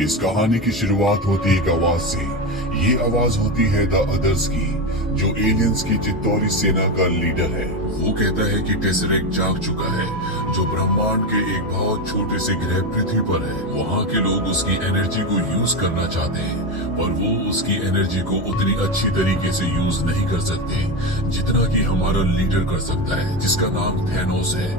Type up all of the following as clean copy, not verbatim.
इस कहानी की शुरुआत होती एक आवाज से। ये आवाज होती है द अदर्स की, जो एलियंस की चित्तौरी सेना का लीडर है। वो कहता है कि टेसरेक्ट जाग चुका है, जो ब्रह्मांड के एक बहुत छोटे से ग्रह पृथ्वी पर है। वहाँ के लोग उसकी एनर्जी को यूज करना चाहते हैं, पर वो उसकी एनर्जी को उतनी अच्छी तरीके से यूज नहीं कर सकते जितना कि हमारा लीडर कर सकता है, जिसका नाम थैनोस है।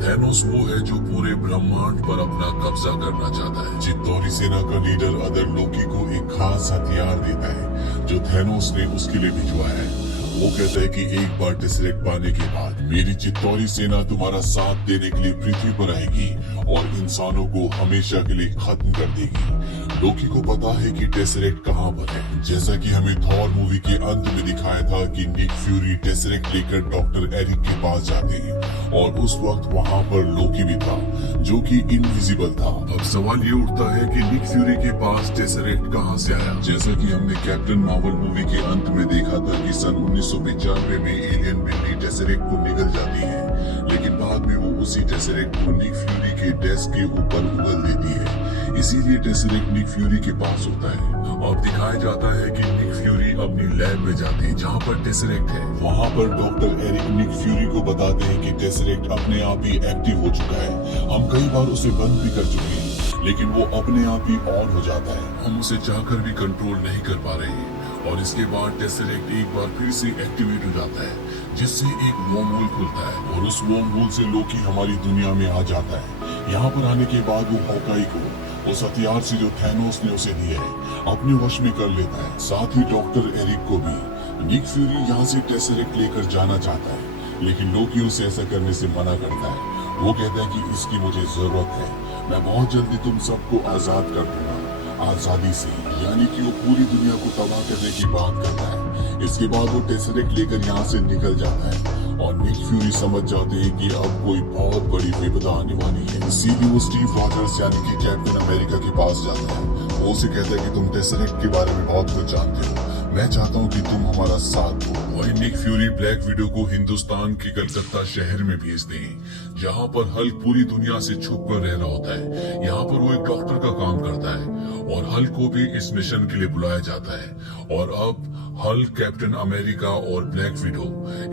थैनोस वो है जो पूरे ब्रह्मांड पर अपना कब्जा करना चाहता है। चित्तौरी सेना का लीडर अदर लोकी को एक खास हथियार देता है जो थैनोस ने उसके लिए भिजवाया है। वो कहता है कि एक बार टेसरेक्ट पाने के बाद मेरी चित्तौरी सेना तुम्हारा साथ देने के लिए पृथ्वी पर आएगी और इंसानों को हमेशा के लिए खत्म कर देगी। लोकी को पता है कि टेसरेक्ट कहाँ पर है, जैसा कि हमें थॉर मूवी के अंत में दिखाया था कि निक फ्यूरी टेसरेक्ट लेकर डॉक्टर एरिक के पास जाते हैं और उस वक्त वहाँ पर लोकी भी था जो कि इनविजिबल था। अब सवाल ये उठता है कि निक फ्यूरी के पास टेसरेक्ट कहाँ से आया। जैसा कि हमने कैप्टन मार्वल मूवी के अंत में देखा था कि सन 1995 में एलियन बिल्ली टेसरेक्ट को निगल जाती है, लेकिन बाद में वो उसी टेसरेक्ट को निक फ्यूरी के डेस्क के ऊपर उगल देती है। इसीलिए टेसरेक्ट निक फ्यूरी के पास होता है। अब दिखाया जाता है कि निक फ्यूरी अपनी लैब में जाते हैं जहाँ पर टेसरेक्ट है। वहाँ पर डॉक्टर एरिक निक फ्यूरी को बताते हैं कि टेसरेक्ट अपने आप ही एक्टिव हो चुका है। हम कई बार उसे बंद भी कर चुके हैं, लेकिन वो अपने आप ही ऑन हो जाता है। हम उसे चाहकर भी कंट्रोल नहीं कर पा रहे हैं। और इसके बाद टेसरेक्ट एक बार फिर से एक्टिवेट हो जाता है, जिससे एक वॉर्म होल खुलता है और उस वॉर्म होल से लोकी हमारी दुनिया में आ जाता है। यहाँ पर आने के बाद वो हॉकाई को उस हथियार से जो थैनोस ने उसे दिया है अपने वश में कर लेता है। साथ ही डॉक्टर एरिक को भी निक फ्यूरी यहाँ से टेसरेक्ट लेकर जाना चाहता है, लेकिन लोकी उसे ऐसा करने से मना करता है। वो कहता है कि इसकी मुझे जरूरत है, मैं बहुत जल्दी तुम सबको आजाद कर दूंगा। आजादी से यानी कि वो पूरी दुनिया को तबाह करने की बात करता है। इसके बाद वो टेसरेक्ट लेकर यहाँ से निकल जाता है और निक फ्यूरी समझ जाते हैं कि अब कोई बहुत बड़ी विपदा आने वाली है। इसीलिए वो स्टीव रॉजर्स यानी कि कैप्टन अमेरिका के पास जाता है। वो उसे कहता है कि तुम टेसरेक्ट के बारे में बहुत कुछ जानते हो, मैं चाहता हूँ कि तुम हमारा साथ दो। वही निक फ्यूरी ब्लैक विडो को हिंदुस्तान के कलकत्ता शहर में भेजते हैं, जहाँ पर हल्क पूरी दुनिया से छुप कर रह रहा होता है। यहाँ पर वो एक डॉक्टर का काम करता है और हल्क को भी इस मिशन के लिए बुलाया जाता है। और अब हल्क, कैप्टन अमेरिका और ब्लैक विडो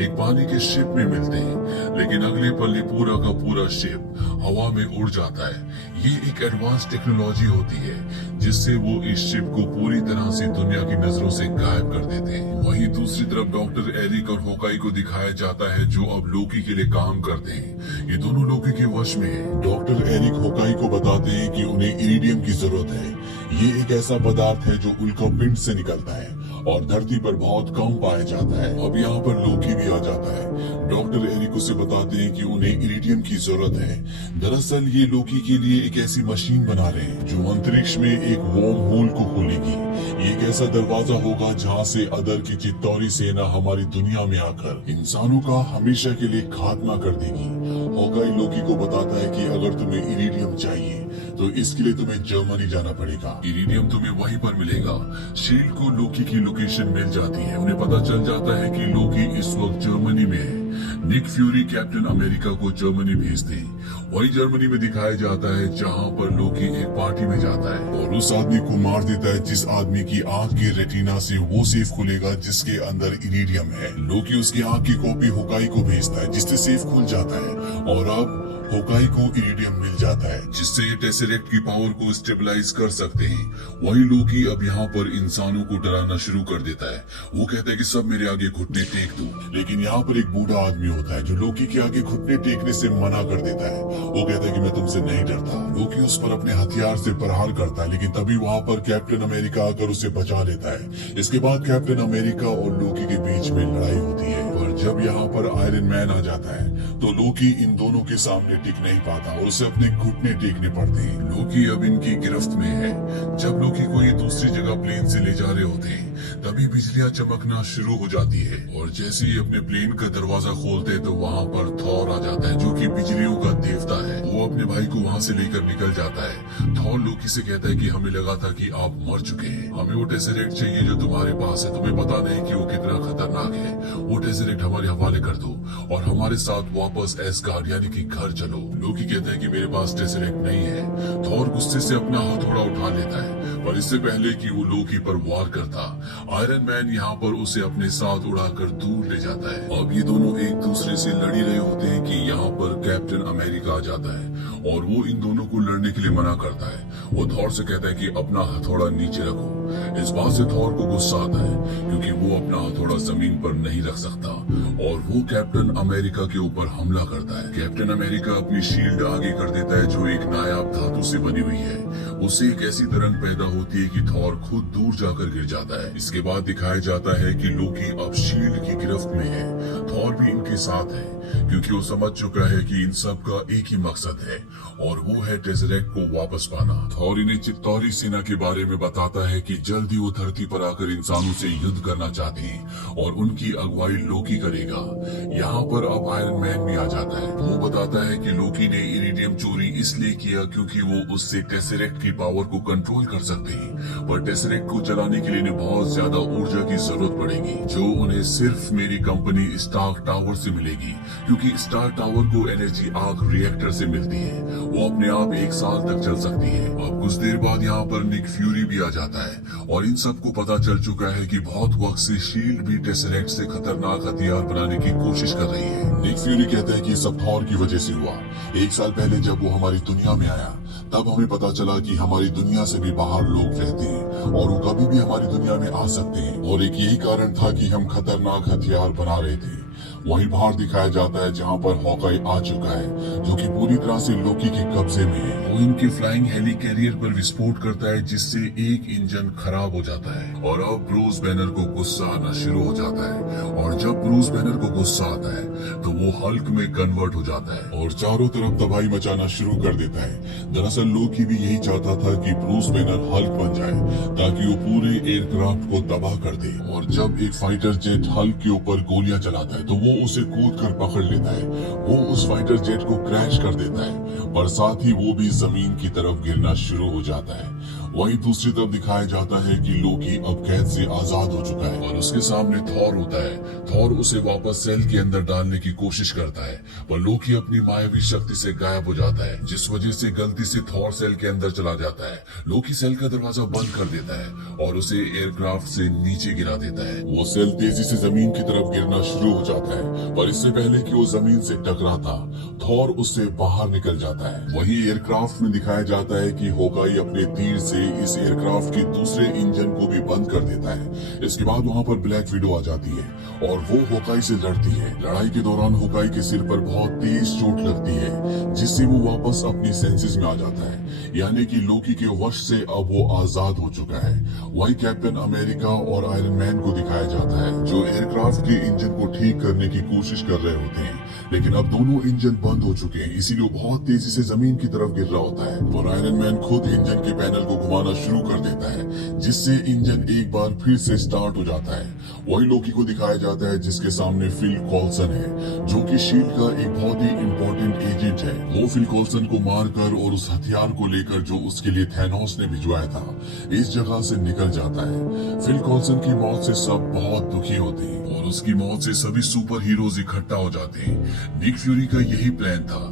एक पानी के शिप में मिलते हैं, लेकिन अगले पल पूरा का पूरा शिप हवा में उड़ जाता है। ये एक एडवांस टेक्नोलॉजी होती है जिससे वो इस शिप को पूरी तरह से दुनिया की नजरों से गायब कर देते हैं। वहीं दूसरी तरफ डॉक्टर एरिक और होकाई को दिखाया जाता है जो अब लोकी के लिए काम करते हैं। ये दोनों लोकी के वश में है। डॉक्टर एरिक होकाई को बताते हैं कि उन्हें इरिडियम की जरूरत है। ये एक ऐसा पदार्थ है जो उल्कापिंड से निकलता है और धरती पर बहुत कम पाया जाता है। अब यहाँ पर लोकी भी आ जाता है। डॉक्टर एरिक उसे बताते हैं कि उन्हें इरिडियम की जरूरत है। दरअसल ये लोकी के लिए एक ऐसी मशीन बना रहे हैं जो अंतरिक्ष में एक वॉर्म होल को खोलेगी। ये एक ऐसा दरवाजा होगा जहाँ से अदर की चित्तौरी सेना हमारी दुनिया में आकर इंसानों का हमेशा के लिए खात्मा कर देगी। होकाई लोकी को बताता है कि अगर तुम्हें इरिडियम चाहिए तो इसके लिए तुम्हें जर्मनी जाना पड़ेगा। इरिडियम तुम्हें वहीं पर मिलेगा। शील्ड को लोकी की लोकेशन मिल जाती है। उन्हें पता चल जाता है कि लोकी इस वक्त जर्मनी में है। निक फ्यूरी कैप्टन अमेरिका को जर्मनी भेजते हैं। वही जर्मनी में दिखाया जाता है जहां पर लोकी एक पार्टी में जाता है और उस आदमी को मार देता है जिस आदमी की आंख की रेटिना से वो सेफ खुलेगा जिसके अंदर इरिडियम है। लोकी उसकी आंख की कॉपी होकाई को भेजता है जिससे सेफ खुल जाता है और अब होकाई को इरिडियम मिल जाता है जिससे ये टेसरेक्ट की पावर को स्टेबलाइज कर सकते हैं। वही लोकी अब यहाँ पर इंसानों को डराना शुरू कर देता है। वो कहता है कि सब मेरे आगे घुटने टेक दो, लेकिन यहाँ पर एक बूढ़ा आदमी होता है जो लोकी के आगे घुटने टेकने से मना कर देता है। वो कहता है कि मैं तुमसे नहीं डरता। लोकी उस पर अपने हथियार से प्रहार करता है, लेकिन तभी वहाँ पर कैप्टन अमेरिका आकर उसे बचा लेता है। इसके बाद कैप्टन अमेरिका और लोकी के बीच में लड़ाई होती है, पर जब यहाँ पर आयरन मैन आ जाता है तो लोकी इन दोनों के सामने टिक नहीं पाता और उसे अपने घुटने टेकने पड़ते हैं। लोकी अब इनकी गिरफ्त में है। जब लोकी को ये दूसरी जगह प्लेन से ले जा रहे होते हैं तभी बिजलियां चमकना शुरू हो जाती है और जैसे ही अपने प्लेन का दरवाजा खोलते हैं तो वहाँ पर थॉर आ जाता है जो कि बिजलियों का देवता है। वो अपने भाई को वहाँ से लेकर निकल जाता है। थॉर लोकी से कहता है कि हमें लगा था कि आप मर चुके हैं, हमें वो टेसरेक्ट चाहिए जो तुम्हारे पास है। तुम्हें पता नहीं कि वो कितना खतरनाक है। वो टेसरेक्ट हमारे हवाले कर दो और हमारे साथ वापस एस्गार्ड यानी कि घर चलो। लोकी कहता है कि मेरे पास टेसरेक्ट नहीं है। थॉर गुस्से से अपना हथौड़ा उठा लेता है, पर इससे पहले कि वो लोकी पर वार करता, आयरन मैन यहाँ पर उसे अपने साथ उड़ाकर दूर ले जाता है। अब ये दोनों एक दूसरे से लड़ी रहे होते हैं कि यहाँ पर कैप्टन अमेरिका आ जाता है और वो इन दोनों को लड़ने के लिए मना करता है। वो थॉर से कहता है कि अपना हथौड़ा नीचे रखो। इस बात से थॉर को गुस्सा आता है क्योंकि वो अपना हथौड़ा जमीन पर नहीं रख सकता और वो कैप्टन अमेरिका के ऊपर हमला करता है। कैप्टन अमेरिका अपनी शील्ड आगे कर देता है जो एक नायाब धातु से बनी हुई है। उससे एक ऐसी तरंग पैदा होती है कि थॉर खुद दूर जाकर गिर जाता है। इसके बाद दिखाया जाता है कि लोकी अब शील्ड की गिरफ्त में है। थॉर भी इनके साथ है क्योंकि वो समझ चुका है कि इन सब का एक ही मकसद है और वो है टेसरेक्ट को वापस पाना। थॉर इन्हें चित्तौरी सेना के बारे में बताता है कि जल्दी वो धरती पर आकर इंसानों से युद्ध करना चाहते हैं और उनकी अगुवाई लोकी करेगा। यहाँ पर अब आयरन मैन भी आ जाता है। वो बताता है कि लोकी ने इरिडियम चोरी इसलिए किया क्योंकि वो उससे टेसरेक्ट की पावर को कंट्रोल कर सकते हैं, पर टेसरेक्ट को चलाने के लिए इन्हें बहुत ज्यादा ऊर्जा की जरूरत पड़ेगी जो उन्हें सिर्फ मेरी कंपनी स्टार्क टावर से मिलेगी क्योंकि स्टार टावर को एनर्जी आर्क रिएक्टर से मिलती है। वो अपने आप 1 साल तक चल सकती है। अब कुछ देर बाद यहाँ पर निक फ्यूरी भी आ जाता है और इन सबको पता चल चुका है कि बहुत वक्त से शील्ड भी टेसरेक्ट से खतरनाक हथियार बनाने की कोशिश कर रही है। निक फ्यूरी कहता है कि सब थॉर की वजह से हुआ। 1 साल पहले जब वो हमारी दुनिया में आया तब हमें पता चला कि हमारी दुनिया से भी बाहर लोग रहते हैं और वो कभी भी हमारी दुनिया में आ सकते हैं और एक यही कारण था कि हम खतरनाक हथियार बना रहे थे। वहीं बाहर दिखाया जाता है जहां पर हॉकाई आ चुका है जो कि पूरी तरह से लोकी के कब्जे में है। वो इनके फ्लाइंग हेली कैरियर पर विस्फोट करता है जिससे एक इंजन खराब हो जाता है और अब ब्रूस बैनर को गुस्सा आना शुरू हो जाता है और जब ब्रूस बैनर को गुस्सा आता है तो वो हल्क में कन्वर्ट हो जाता है और चारों तरफ तबाही मचाना शुरू कर देता है। दरअसल लोकी भी यही चाहता था कि ब्रूस बैनर हल्क बन जाए ताकि वो पूरे एयरक्राफ्ट को तबाह कर दे और जब एक फाइटर जेट हल्क के ऊपर गोलियां चलाता है तो वो उसे कूद कर पकड़ लेता है। वो उस फाइटर जेट को क्रैश कर देता है पर साथ ही वो भी जमीन की तरफ गिरना शुरू हो जाता है। वहीं दूसरी तरफ दिखाया जाता है कि लोकी अब कैद से आजाद हो चुका है और उसके सामने थॉर होता है। थॉर उसे वापस सेल के अंदर डालने की कोशिश करता है पर लोकी अपनी मायावी शक्ति से गायब हो जाता है जिस वजह से गलती से थॉर सेल के अंदर चला जाता है। लोकी सेल का दरवाजा बंद कर देता है और उसे एयरक्राफ्ट से नीचे गिरा देता है। वो सेल तेजी से जमीन की तरफ गिरना शुरू हो जाता है पर इससे पहले कि वो जमीन से टकराता थॉर उससे बाहर निकल जाता है। वहीं एयरक्राफ्ट में दिखाया जाता है कि होकाई अपने तीर से इस एयरक्राफ्ट के दूसरे इंजन को भी बंद कर देता है। इसके बाद वहाँ पर ब्लैक विडो आ जाती है और वो होकाई से लड़ती है। लड़ाई के दौरान होकाई के सिर पर बहुत तेज चोट लगती है जिससे वो वापस अपनी सेंसेस में आ जाता है यानी कि लोकी के वश से अब वो आजाद हो चुका है। वही कैप्टन अमेरिका और आयरन मैन को दिखाया जाता है जो एयरक्राफ्ट के इंजन को ठीक करने की कोशिश कर रहे होते हैं लेकिन अब दोनों इंजन बंद हो चुके हैं इसीलिए बहुत तेजी से जमीन की तरफ गिर रहा होता है और आयरन मैन खुद इंजन के पैनल को घुमाना शुरू कर देता है जिससे इंजन एक बार फिर से स्टार्ट हो जाता है। वही लोकी को दिखाया जाता है जिसके सामने फिल कॉल्सन है जो कि शील्ड का एक बहुत ही इम्पोर्टेंट एजेंट है। वो फिल कॉल्सन को मारकर और उस हथियार को लेकर जो उसके लिए थैनोस ने भिजवाया था इस जगह से निकल जाता है। फिल कॉल्सन की मौत से सब बहुत दुखी होते हैं और उसकी मौत से सभी सुपर हीरोज इकट्ठा हो जाते हैं। निक फ्यूरी का यही प्लान था।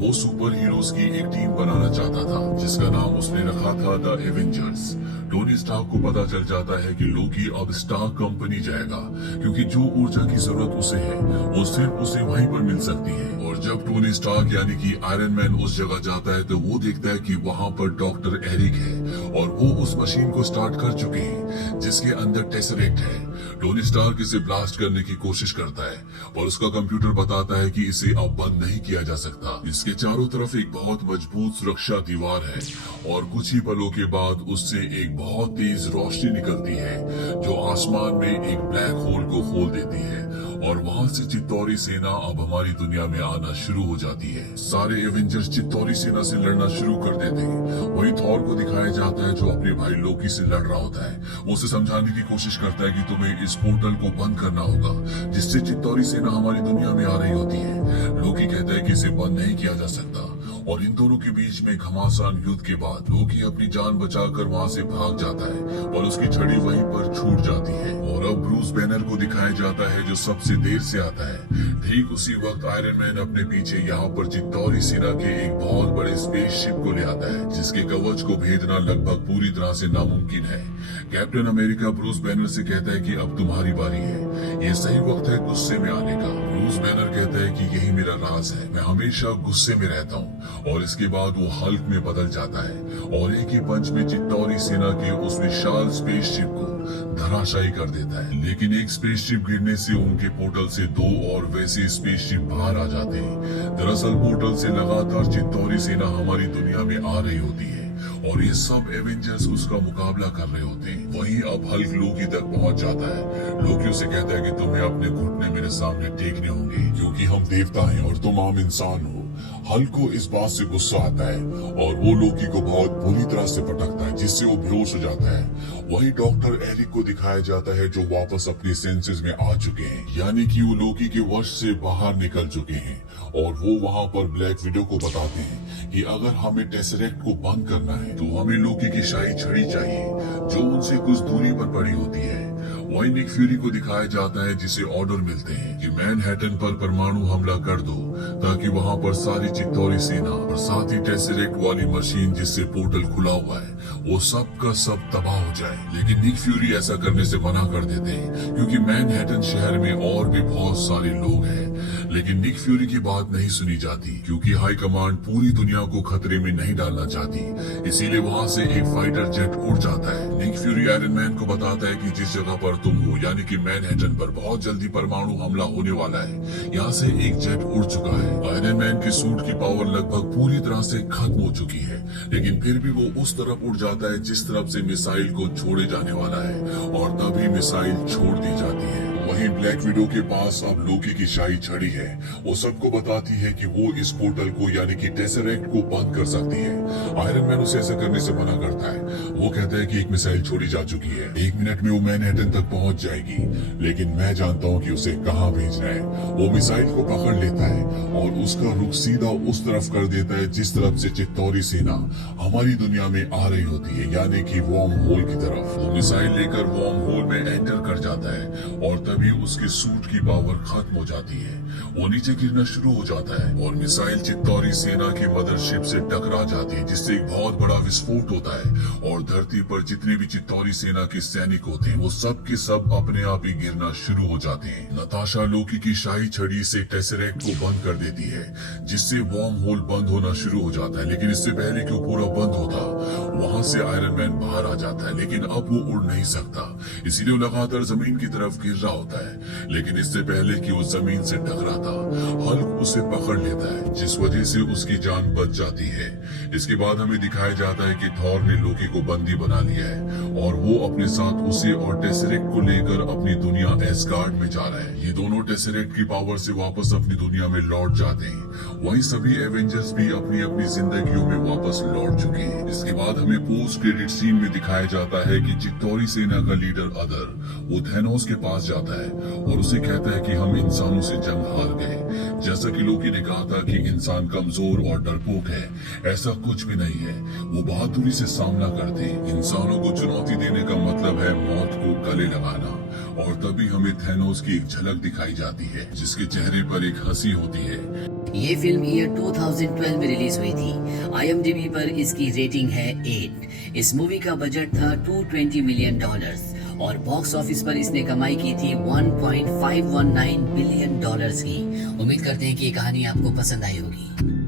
वो सुपर हीरोज की एक टीम बनाना चाहता था जिसका नाम उसने रखा था द एवेंजर्स। टोनी स्टार्क को पता चल जाता है कि लोकी अब स्टार्क कंपनी जाएगा क्योंकि जो ऊर्जा की जरूरत उसे है वो सिर्फ उसे वहीं पर मिल सकती है। और जब टोनी स्टार्क यानी कि आयरन मैन उस जगह जाता है तो वो देखता है कि वहाँ पर डॉक्टर एरिक है और वो उस मशीन को स्टार्ट कर चुके हैं जिसके अंदर टेसरेक्ट है। टोनी स्टार्क इसे ब्लास्ट करने की कोशिश करता है और उसका कंप्यूटर बताता है कि इसे अब बंद नहीं किया जा सकता। इसके चारों तरफ एक बहुत मजबूत सुरक्षा दीवार है और कुछ ही पलों के बाद उससे एक बहुत तेज रोशनी निकलती है जो आसमान में एक ब्लैक होल को खोल देती है और वहाँ से चित्तौरी सेना अब हमारी दुनिया में आना शुरू हो जाती है। सारे एवेंजर्स चित्तौरी सेना से लड़ना शुरू कर देते हैं। वही थॉर को दिखाया जाता है जो अपने भाई लोकी से लड़ रहा होता है। वो उसे समझाने की कोशिश करता है कि तुम्हें इस पोर्टल को बंद करना होगा जिससे चित्तौरी सेना हमारी दुनिया में आ रही होती है। लोकी कहता है कि इसे बंद नहीं किया जा सकता और इन दोनों के बीच में घमासान युद्ध के बाद लोकी अपनी जान बचाकर वहां से भाग जाता है और उसकी छड़ी वहीं पर छूट जाती है। और अब ब्रूस बैनर को दिखाया जाता है जो सबसे देर से आता है। ठीक उसी वक्त आयरन मैन अपने पीछे यहाँ पर चित्तौरी सेना के एक बहुत बड़े स्पेसशिप को ले आता है जिसके कवच को भेदना लगभग पूरी तरह से नामुमकिन है। कैप्टन अमेरिका ब्रूस बैनर से कहता है कि अब तुम्हारी बारी है, ये सही वक्त है गुस्से में आने का। ब्रूस बैनर कहता है कि यही मेरा राज है, मैं हमेशा गुस्से में रहता हूँ। और इसके बाद वो हल्क में बदल जाता है और एक ही पंच में चित्तौरी सेना के उस विशाल स्पेसशिप को धराशायी कर देता है। लेकिन एक स्पेसशिप गिरने से उनके पोर्टल से दो और वैसे स्पेसशिप बाहर आ जाते हैं। दरअसल पोर्टल से लगातार चित्तौरी सेना हमारी दुनिया में आ रही होती है और ये सब एवेंजर्स उसका मुकाबला कर रहे होते हैं। वहीं अब हल्क लोकी तक पहुंच जाता है। लोकी उसे कहता है कि तुम्हें अपने घुटने मेरे सामने टेकने होंगे क्योंकि हम देवता हैं और तुम आम इंसान हो। हल्क को इस बात से गुस्सा आता है और वो लोकी को बहुत बुरी तरह से पटकता है जिससे वो बेहोश हो जाता है। वहीं डॉक्टर एरिक को दिखाया जाता है जो वापस अपने सेंसेस में आ चुके हैं, यानी कि वो लोकी के वश से बाहर निकल चुके हैं। और वो वहाँ पर ब्लैक विडो को बताते हैं कि अगर हमें टेसरेक्ट को बंद करना है तो हमें लोकी की शाही छड़ी चाहिए जो उनसे कुछ दूरी पर पड़ी होती है। वहीं निक फ्यूरी को दिखाया जाता है जिसे ऑर्डर मिलते हैं कि मैनहट्टन पर परमाणु हमला कर दो ताकि वहां पर सारी चित्तौरी सेना और साथ ही टेसरेक्ट वाली मशीन जिससे पोर्टल खुला हुआ है वो सब का सब तबाह हो जाए। लेकिन निक फ्यूरी ऐसा करने से मना कर देते हैं क्योंकि मैनहट्टन शहर में और भी बहुत सारे लोग हैं। लेकिन निक फ्यूरी की बात नहीं सुनी जाती क्योंकि हाई कमांड पूरी दुनिया को खतरे में नहीं डालना चाहती, इसीलिए वहाँ से एक फाइटर जेट उड़ जाता है। निक फ्यूरी आयरन मैन को बताता है कि जिस जगह पर तुम हो यानी कि मैनहट्टन पर बहुत जल्दी परमाणु हमला होने वाला है। यहाँ से एक जेट उड़ चुका है। आयरन मैन के सूट की पावर लगभग पूरी तरह से खत्म हो चुकी है लेकिन फिर भी वो उस तरफ उड़ जाता है जिस तरफ से मिसाइल को छोड़े जाने वाला है और तभी मिसाइल छोड़ दी जाती है। वहीं ब्लैक विडो के पास अब लोकी की शाही छड़ी है। वो सबको बताती है कि वो इस पोर्टल को यानी कि टेसरेक्ट को बंद कर सकती है। आयरन मैन उसे ऐसा करने से मना करता है। वो कहता है कि एक मिसाइल छोड़ी जा चुकी है, 1 मिनट में वो मैनहट्टन तक पहुंच जाएगी, लेकिन मैं जानता हूँ कि उसे कहाँ भेजना है। वो मिसाइल को पकड़ लेता है और उसका रुख सीधा उस तरफ कर देता है जिस तरफ से चित्तौरी सेना हमारी दुनिया में आ रही होती है, यानी कि वॉर्म होल की तरफ। वो मिसाइल लेकर वॉर्म होल में एंटर कर जाता है और तभी उसके सूट की पावर खत्म हो जाती है। वो नीचे गिरना शुरू हो जाता है और मिसाइल चित्तौरी सेना की मदरशिप से टकरा जाती है जिससे एक बहुत बड़ा विस्फोट होता है और धरती पर जितने भी चित्तौरी सेना के सैनिक होते हैं वो सब के सब अपने आप ही गिरना शुरू हो जाते हैं। नताशा लोकी की शाही छड़ी से टेसरेक्ट को बंद कर देती है जिससे वॉर्म होल बंद होना शुरू हो जाता है। लेकिन इससे पहले कि वो पूरा बंद होता वहां से आयरन मैन बाहर आ जाता है, लेकिन अब वो उड़ नहीं सकता, इसीलिए वो लगातार जमीन की तरफ गिर रहा होता है। लेकिन इससे पहले कि वो जमीन से टकराता हल्क उसे पकड़ लेता है जिस वजह से उसकी जान बच जाती है। इसके बाद हमें दिखाया जाता है कि थॉर ने लोकी को बंदी बना लिया है और वो अपने साथ उसे और टेसरेक्ट को लेकर अपनी दुनिया एस्गार्ड में जा रहा है। ये दोनों टेसरेक्ट की पावर से वापस अपनी दुनिया में लौट जाते हैं। वहीं सभी एवेंजर्स भी अपनी अपनी जिंदगियों में वापस लौट चुके हैं। इसके बाद हमें पोस्ट क्रेडिट सीन में दिखाया जाता है कि चित्तौरी सेना का लीडर अदर वो थैनोस के पास जाता है और उसे कहता है कि हम इंसानों से जंग हार गए। जैसा कि लोकी ने कहा था कि इंसान कमजोर और डरपोक है, ऐसा कुछ भी नहीं है। वो बहादुरी से सामना करते हैं। इंसानों को चुनौती देने का मतलब है मौत को गले लगाना। और तभी हमें थैनोस की एक झलक दिखाई जाती है जिसके चेहरे पर एक हंसी होती है। ये फिल्म ईयर 2012 में रिलीज हुई थी। IMDb पर इसकी रेटिंग है 8। इस मूवी का बजट था $220 मिलियन और बॉक्स ऑफिस पर इसने कमाई की थी $1.519 बिलियन की। उम्मीद करते हैं कि ये कहानी आपको पसंद आई होगी।